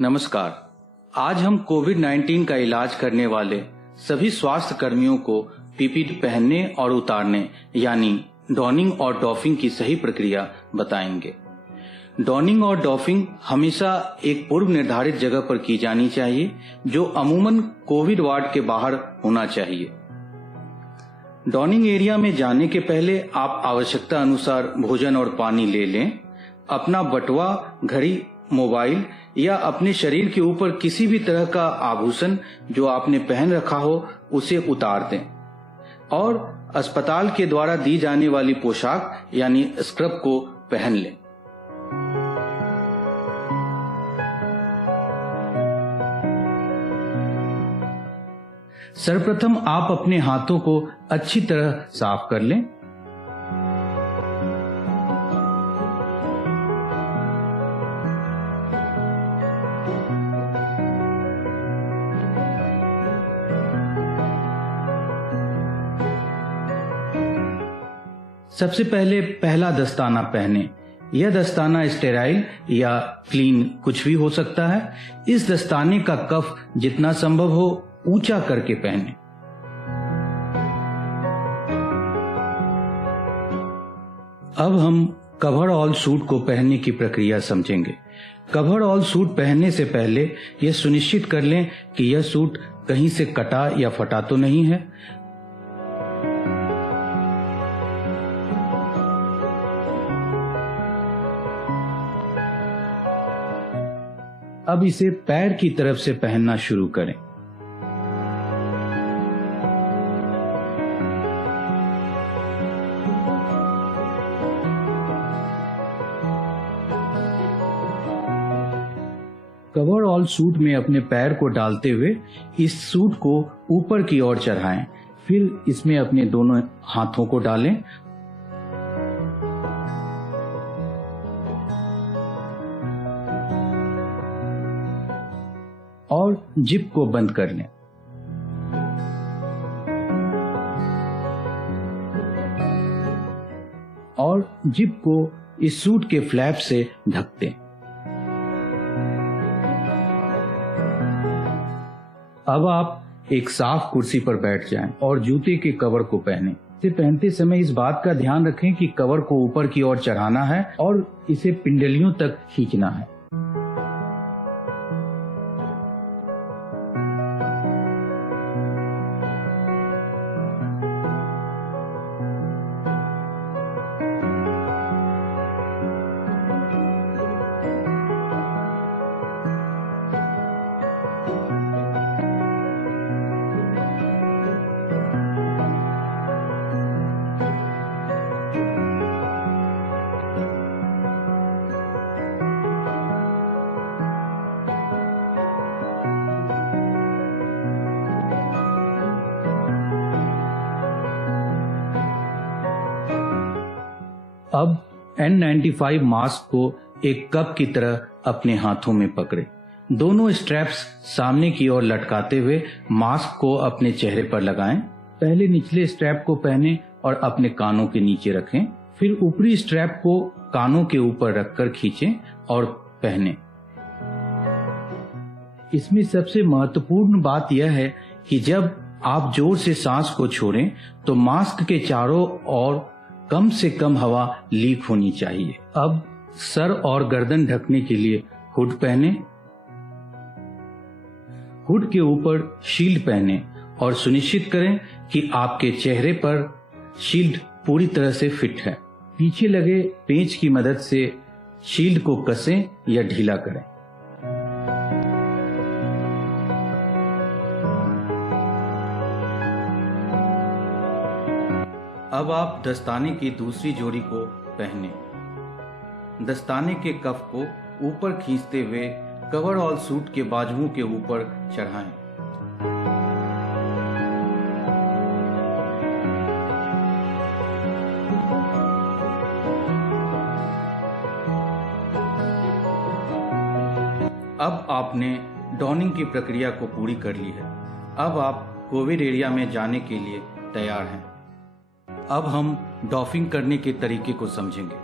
नमस्कार। आज हम कोविड-19 का इलाज करने वाले सभी स्वास्थ्य कर्मियों को पीपीई पहनने और उतारने यानी डॉनिंग और डॉफिंग की सही प्रक्रिया बताएंगे। डॉनिंग और डॉफिंग हमेशा एक पूर्व निर्धारित जगह पर की जानी चाहिए, जो अमूमन कोविड वार्ड के बाहर होना चाहिए। डॉनिंग एरिया में जाने के पहले आप आवश्यकता अनुसार भोजन और पानी ले लें। अपना बटुआ, घड़ी, मोबाइल या अपने शरीर के ऊपर किसी भी तरह का आभूषण जो आपने पहन रखा हो उसे उतार दें और अस्पताल के द्वारा दी जाने वाली पोशाक यानी स्क्रब को पहन लें। सर्वप्रथम आप अपने हाथों को अच्छी तरह साफ कर लें। सबसे पहले पहला दस्ताना पहने। यह दस्ताना स्टेराइल या क्लीन कुछ भी हो सकता है। इस दस्ताने का कफ जितना संभव हो ऊंचा करके पहने। अब हम कवर ऑल सूट को पहनने की प्रक्रिया समझेंगे। कवर ऑल सूट पहनने से पहले यह सुनिश्चित कर लें कि यह सूट कहीं से कटा या फटा तो नहीं है। अब इसे पैर की तरफ से पहनना शुरू करें। कवर ऑल सूट में अपने पैर को डालते हुए इस सूट को ऊपर की ओर चढ़ाएं। फिर इसमें अपने दोनों हाथों को डालें और जिप को बंद कर लें। और जिप को इस सूट के फ्लैप से ढक दें। अब आप एक साफ कुर्सी पर बैठ जाएं और जूते के कवर को पहनें। इसे पहनते समय इस बात का ध्यान रखें कि कवर को ऊपर की ओर चढ़ाना है और इसे पिंडलियों तक खींचना है। अब N95 मास्क को एक कप की तरह अपने हाथों में पकड़े। दोनों स्ट्रैप्स सामने की ओर लटकाते हुए मास्क को अपने चेहरे पर लगाएं। पहले निचले स्ट्रैप को पहनें और अपने कानों के नीचे रखें। फिर ऊपरी स्ट्रैप को कानों के ऊपर रखकर खींचें और पहनें। इसमें सबसे महत्वपूर्ण बात यह है कि जब आप जोर से सांस को छोड़ें तो मास्क के चारों ओर कम से कम हवा लीक होनी चाहिए। अब सर और गर्दन ढकने के लिए हुड पहने। हुड के ऊपर शील्ड पहने और सुनिश्चित करें कि आपके चेहरे पर शील्ड पूरी तरह से फिट है। पीछे लगे पेंच की मदद से शील्ड को कसें या ढीला करें। अब आप दस्ताने की दूसरी जोड़ी को पहने। दस्ताने के कफ को ऊपर खींचते हुए कवर ऑल सूट के बाजुओं के ऊपर चढ़ाएं। अब आपने डॉनिंग की प्रक्रिया को पूरी कर ली है। अब आप कोविड एरिया में जाने के लिए तैयार हैं। अब हम डॉफिंग करने के तरीके को समझेंगे।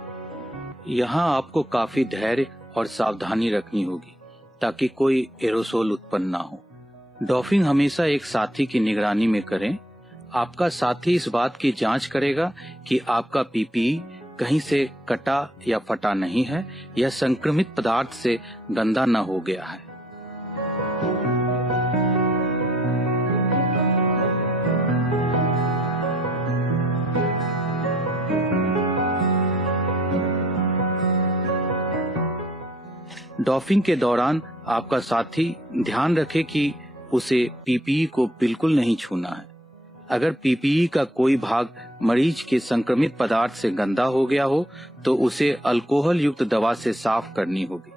यहाँ आपको काफी धैर्य और सावधानी रखनी होगी ताकि कोई एरोसोल उत्पन्न ना हो। डॉफिंग हमेशा एक साथी की निगरानी में करें। आपका साथी इस बात की जांच करेगा कि आपका पीपीई कहीं से कटा या फटा नहीं है या संक्रमित पदार्थ से गंदा न हो गया है। डॉफिंग के दौरान आपका साथी ध्यान रखे कि उसे पीपीई को बिल्कुल नहीं छूना है। अगर पीपीई का कोई भाग मरीज के संक्रमित पदार्थ से गंदा हो गया हो तो उसे अल्कोहल युक्त दवा से साफ करनी होगी।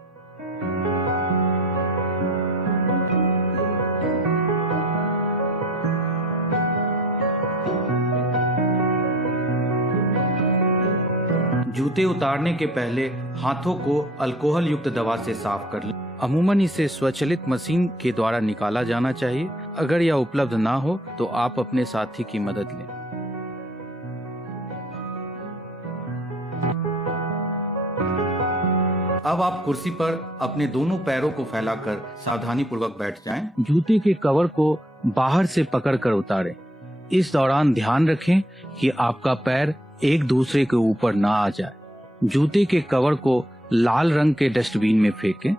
जूते उतारने के पहले हाथों को अल्कोहल युक्त दवा से साफ कर लें। अमूमन इसे स्वचालित मशीन के द्वारा निकाला जाना चाहिए। अगर यह उपलब्ध ना हो तो आप अपने साथी की मदद लें। अब आप कुर्सी पर अपने दोनों पैरों को फैलाकर सावधानी पूर्वक बैठ जाएं। जूते के कवर को बाहर से पकड़कर उतारें। इस दौरान ध्यान रखें कि आपका पैर एक दूसरे के ऊपर ना आ जाए। जूते के कवर को लाल रंग के डस्टबिन में फेंकें।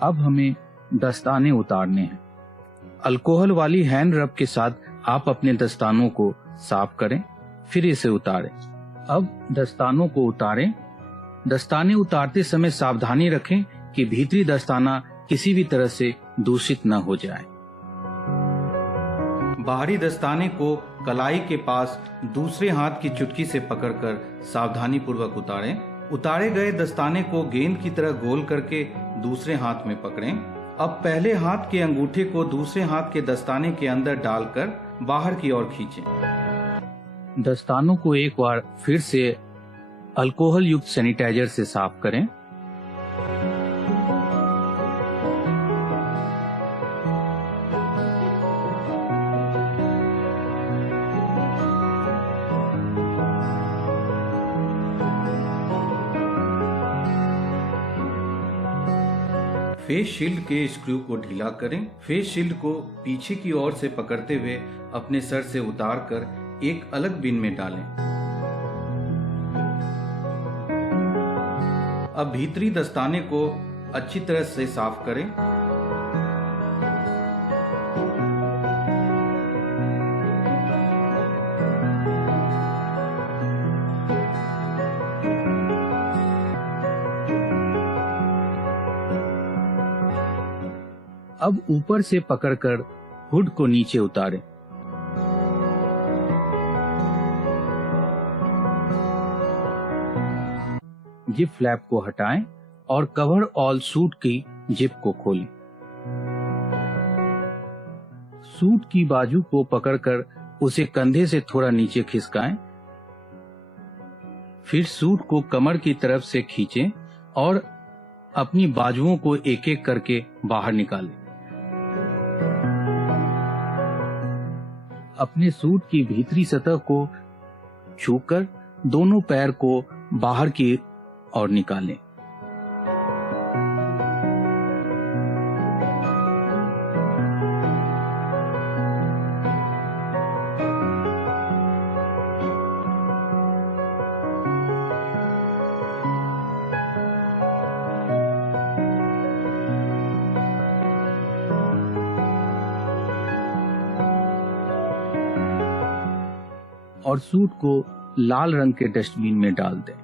अब हमें दस्ताने उतारने हैं। अल्कोहल वाली हैंड रब के साथ आप अपने दस्तानों को साफ करें, फिर इसे उतारें। अब दस्तानों को उतारें। दस्ताने उतारते समय सावधानी रखें कि भीतरी दस्ताना किसी भी तरह से दूषित न हो जाए। बाहरी दस्ताने को कलाई के पास दूसरे हाथ की चुटकी से पकड़कर सावधानी पूर्वक उतारें। उतारे गए दस्ताने को गेंद की तरह गोल करके दूसरे हाथ में पकड़ें। अब पहले हाथ के अंगूठे को दूसरे हाथ के दस्ताने के अंदर डालकर बाहर की ओर खींचें। दस्तानों को एक बार फिर से अल्कोहल युक्त सैनिटाइजर से साफ करें। फेस शील्ड के स्क्रू को ढीला करें। फेस शील्ड को पीछे की ओर से पकड़ते हुए अपने सर से उतारकर एक अलग बिन में डालें। अब भीतरी दस्ताने को अच्छी तरह से साफ करें। अब ऊपर से पकड़कर हुड को नीचे उतारें। जिप फ्लैप को हटाएं और कवर ऑल सूट की जिप को खोलें। सूट की बाजू को पकड़कर उसे कंधे से थोड़ा नीचे खिसकाएं। फिर सूट को कमर की तरफ से खींचें और अपनी बाजुओं को एक एक करके बाहर निकालें। अपने सूट की भीतरी सतह को छूकर दोनों पैर को बाहर की ओर निकालें। और सूट को लाल रंग के डस्टबिन में डाल दें।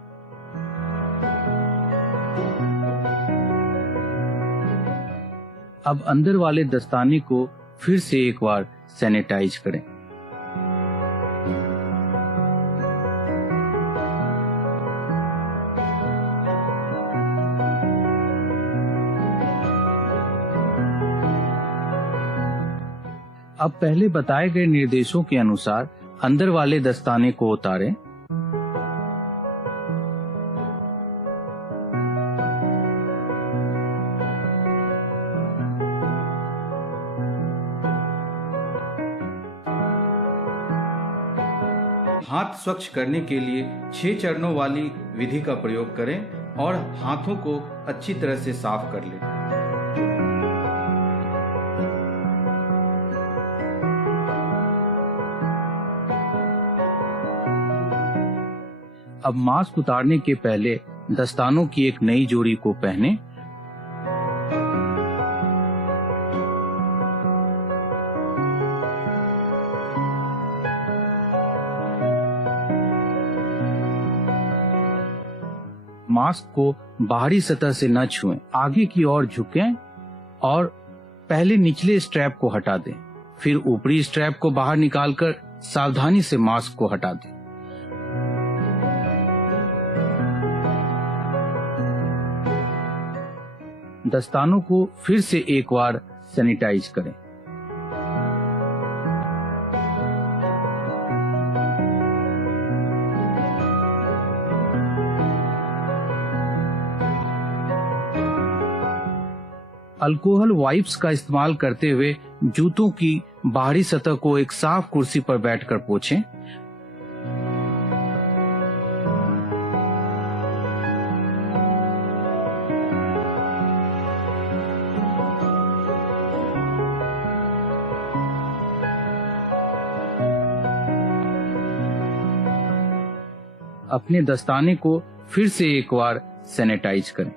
अब अंदर वाले दस्ताने को फिर से एक बार सैनिटाइज करें। अब पहले बताए गए निर्देशों के अनुसार अंदर वाले दस्ताने को उतारें। हाथ स्वच्छ करने के लिए 6 चरणों वाली विधि का प्रयोग करें और हाथों को अच्छी तरह से साफ कर लें। अब मास्क उतारने के पहले दस्तानों की एक नई जोड़ी को पहनें। मास्क को बाहरी सतह से न छुएं, आगे की ओर झुकें और पहले निचले स्ट्रैप को हटा दें, फिर ऊपरी स्ट्रैप को बाहर निकालकर सावधानी से मास्क को हटा दें। दस्तानों को फिर से एक बार सैनिटाइज करें। अल्कोहल वाइप्स का इस्तेमाल करते हुए जूतों की बाहरी सतह को एक साफ कुर्सी पर बैठकर पोंछें। अपने दस्ताने को फिर से एक बार सैनिटाइज करें।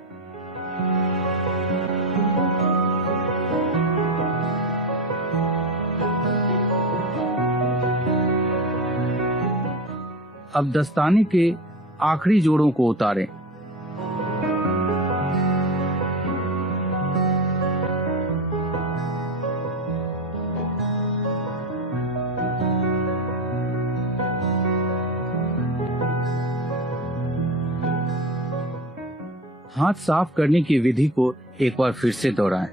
अब दस्ताने के आखिरी जोड़ों को उतारें। हाथ साफ करने की विधि को एक बार फिर से दोहराएं।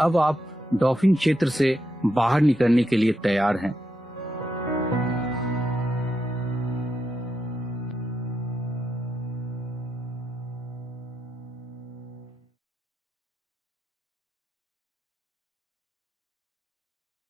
अब आप डॉफिंग क्षेत्र से बाहर निकलने के लिए तैयार हैं।